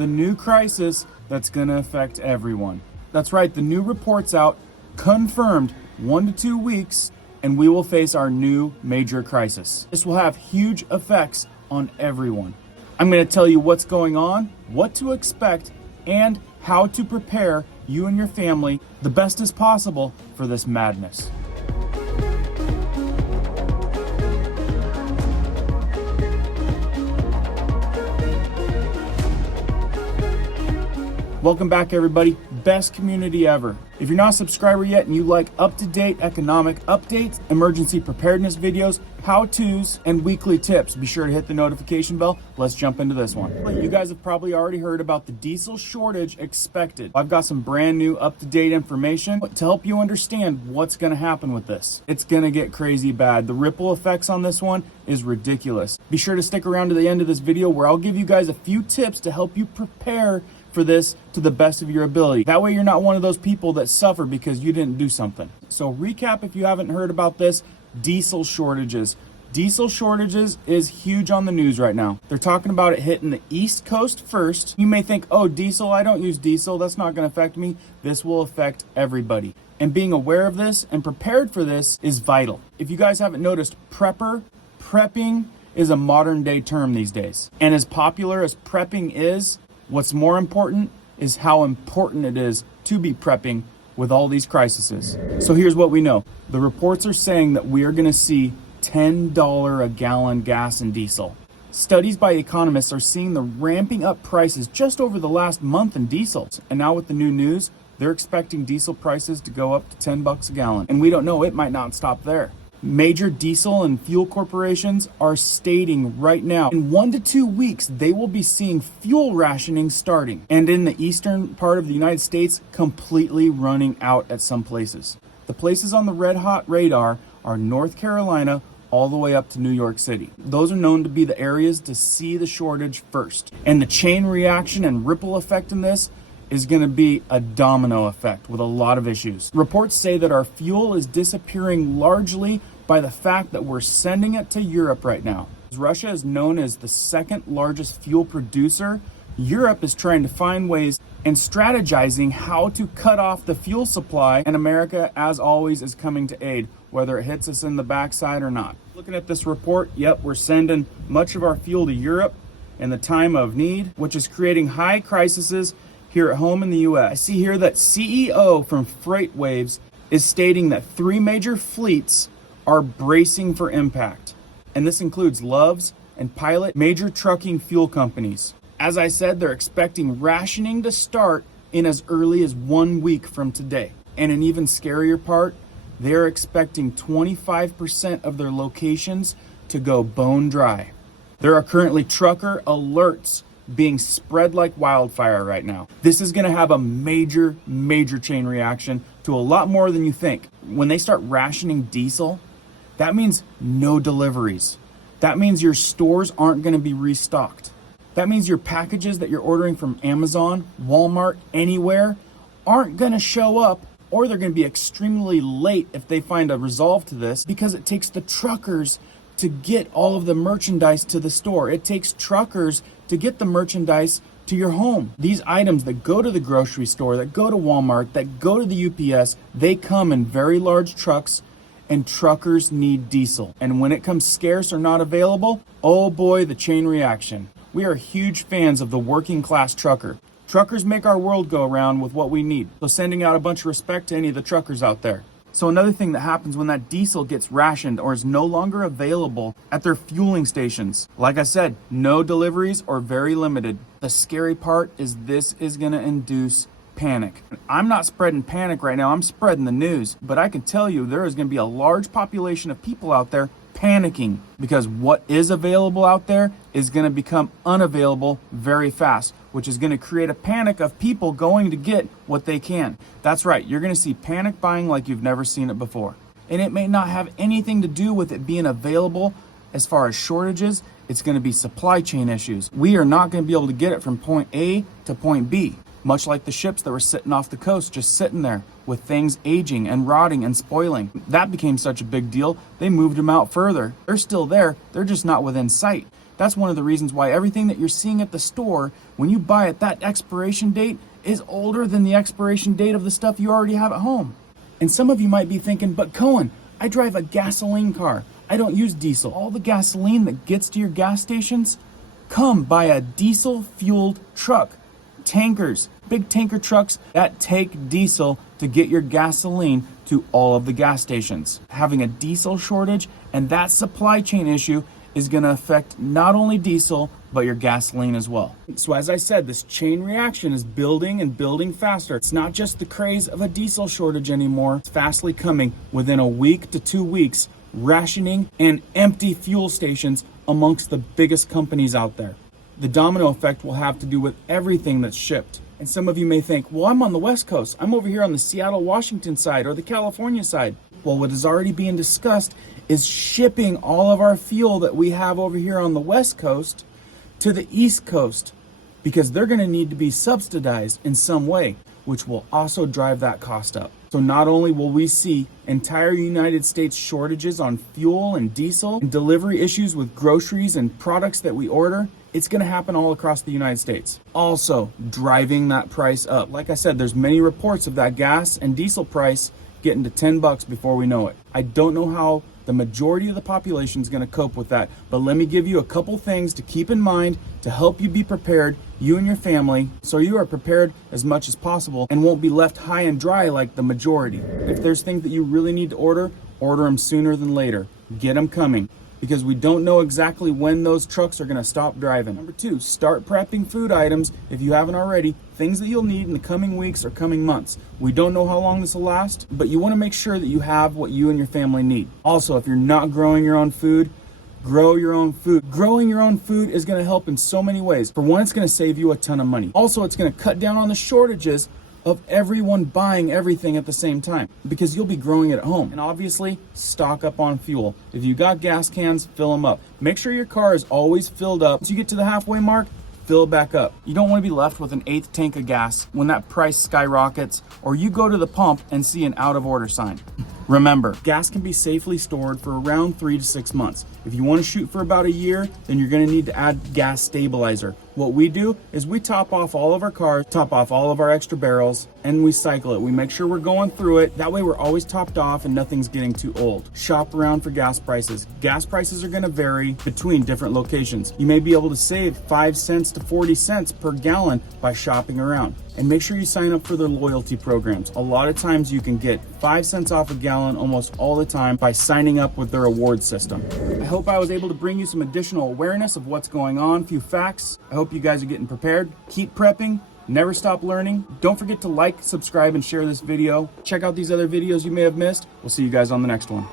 the new crisis that's going to affect everyone. That's right, the new report's out, confirmed 1 to 2 weeks, and we will face our new major crisis. This will have huge effects on everyone. I'm going to tell you what's going on, what to expect, and how to prepare you and your family the best as possible for this madness. Welcome back, everybody. Best community ever. If you're not a subscriber yet and you like up-to-date economic updates, emergency preparedness videos, how-tos, and weekly tips, be sure to hit the notification bell. Let's jump into this one. You guys have probably already heard about the diesel shortage expected. I've got some brand new up-to-date information to help you understand what's going to happen with this. It's going to get crazy bad. The ripple effects on this one is ridiculous. Be sure to stick around to the end of this video where I'll give you guys a few tips to help you prepare for this to the best of your ability. That way you're not one of those people that suffer because you didn't do something. So recap if you haven't heard about this, diesel shortages. Diesel shortages is huge on the news right now. They're talking about it hitting the East Coast first. You may think, oh, diesel, I don't use diesel. That's not going to affect me. This will affect everybody. And being aware of this and prepared for this is vital. If you guys haven't noticed, prepping is a modern day term these days. And as popular as prepping is, what's more important is how important it is to be prepping with all these crises. So here's what we know. The reports are saying that we are going to see $10 a gallon gas and diesel. Studies by economists are seeing the ramping up prices just over the last month in diesel. And now with the new news, they're expecting diesel prices to go up to $10 a gallon. And we don't know, it might not stop there. Major diesel and fuel corporations are stating right now in 1 to 2 weeks they will be seeing fuel rationing starting, and in the eastern part of the United States completely running out at some places. The places on the red hot radar are North Carolina all the way up to New York City. Those are known to be the areas to see the shortage first. And the chain reaction and ripple effect in this is going to be a domino effect with a lot of issues. Reports say that our fuel is disappearing largely by the fact that we're sending it to Europe right now. Russia is known as the second largest fuel producer. Europe is trying to find ways and strategizing how to cut off the fuel supply, and America, as always, is coming to aid, whether it hits us in the backside or not. Looking at this report, yep, we're sending much of our fuel to Europe in the time of need, which is creating high crises here at home in the US. I see here that CEO from FreightWaves is stating that 3 major fleets are bracing for impact. And this includes Love's and Pilot, major trucking fuel companies. As I said, they're expecting rationing to start in as early as 1 week from today. And an even scarier part, they're expecting 25% of their locations to go bone dry. There are currently trucker alerts being spread like wildfire right now. This is going to have a major chain reaction to a lot more than you think. When they start rationing diesel, that means no deliveries. That means your stores aren't going to be restocked. That means your packages that you're ordering from Amazon, Walmart, anywhere aren't going to show up, or they're going to be extremely late if they find a resolve to this, because it takes the truckers to get all of the merchandise to the store. It takes truckers to get the merchandise to your home. These items that go to the grocery store, that go to Walmart, that go to the UPS, they come in very large trucks, and truckers need diesel. And when it comes scarce or not available, oh boy, the chain reaction. We are huge fans of the working class trucker. Truckers make our world go around with what we need. So sending out a bunch of respect to any of the truckers out there. So another thing that happens when that diesel gets rationed or is no longer available at their fueling stations, like I said, no deliveries or very limited. The scary part is this is going to induce panic. I'm not spreading panic right now, I'm spreading the news, but I can tell you there is going to be a large population of people out there panicking because what is available out there is going to become unavailable very fast, which is going to create a panic of people going to get what they can. That's right, you're going to see panic buying like you've never seen it before. And it may not have anything to do with it being available as far as shortages. It's going to be supply chain issues. We are not going to be able to get it from point A to point B, much like the ships that were sitting off the coast, just sitting there with things aging and rotting and spoiling. That became such a big deal, they moved them out further. They're still there, they're just not within sight. That's one of the reasons why everything that you're seeing at the store, when you buy it, that expiration date is older than the expiration date of the stuff you already have at home. And some of you might be thinking, but Cohen, I drive a gasoline car. I don't use diesel. All the gasoline that gets to your gas stations come by a diesel-fueled truck. Tankers, big tanker trucks that take diesel to get your gasoline to all of the gas stations. Having a diesel shortage and that supply chain issue is going to affect not only diesel, but your gasoline as well. So as I said, this chain reaction is building and building faster. It's not just the craze of a diesel shortage anymore. It's fastly coming. Within a week to 2 weeks, rationing and empty fuel stations amongst the biggest companies out there. The domino effect will have to do with everything that's shipped. And some of you may think, well, I'm on the West Coast. I'm over here on the Seattle, Washington side or the California side. Well, what is already being discussed is shipping all of our fuel that we have over here on the West Coast to the East Coast, because they're going to need to be subsidized in some way, which will also drive that cost up. So not only will we see entire United States shortages on fuel and diesel and delivery issues with groceries and products that we order, it's going to happen all across the United States. Also driving that price up. Like I said, there's many reports of that gas and diesel price getting to $10 before we know it. I don't know how the majority of the population is going to cope with that, but let me give you a couple things to keep in mind to help you be prepared, you and your family, so you are prepared as much as possible and won't be left high and dry like the majority. If there's things that you really need to order them sooner than later. Get them coming, because we don't know exactly when those trucks are going to stop driving. Number 2, start prepping food items if you haven't already, things that you'll need in the coming weeks or coming months. We don't know how long this will last, but you want to make sure that you have what you and your family need. Also, if you're not growing your own food, grow your own food. Growing your own food is going to help in so many ways. For one, it's going to save you a ton of money. Also, it's going to cut down on the shortages of everyone buying everything at the same time, because you'll be growing it at home. And obviously, stock up on fuel. If you got gas cans, fill them up. Make sure your car is always filled up. Once you get to the halfway mark, fill it back up. You don't want to be left with an 1/8 tank of gas when that price skyrockets, or you go to the pump and see an out of order sign. Remember, gas can be safely stored for around 3 to 6 months. If you want to shoot for about a year, then you're going to need to add gas stabilizer. What we do is we top off all of our cars, top off all of our extra barrels, and we cycle it. We make sure we're going through it. That way we're always topped off and nothing's getting too old. Shop around for gas prices. Gas prices are going to vary between different locations. You may be able to save 5 cents to 40 cents per gallon by shopping around. And make sure you sign up for their loyalty programs. A lot of times you can get 5 cents off a gallon almost all the time by signing up with their award system. I hope I was able to bring you some additional awareness of what's going on, a few facts. I hope you guys are getting prepared. Keep prepping, never stop learning. Don't forget to like, subscribe, and share this video. Check out these other videos you may have missed. We'll see you guys on the next one.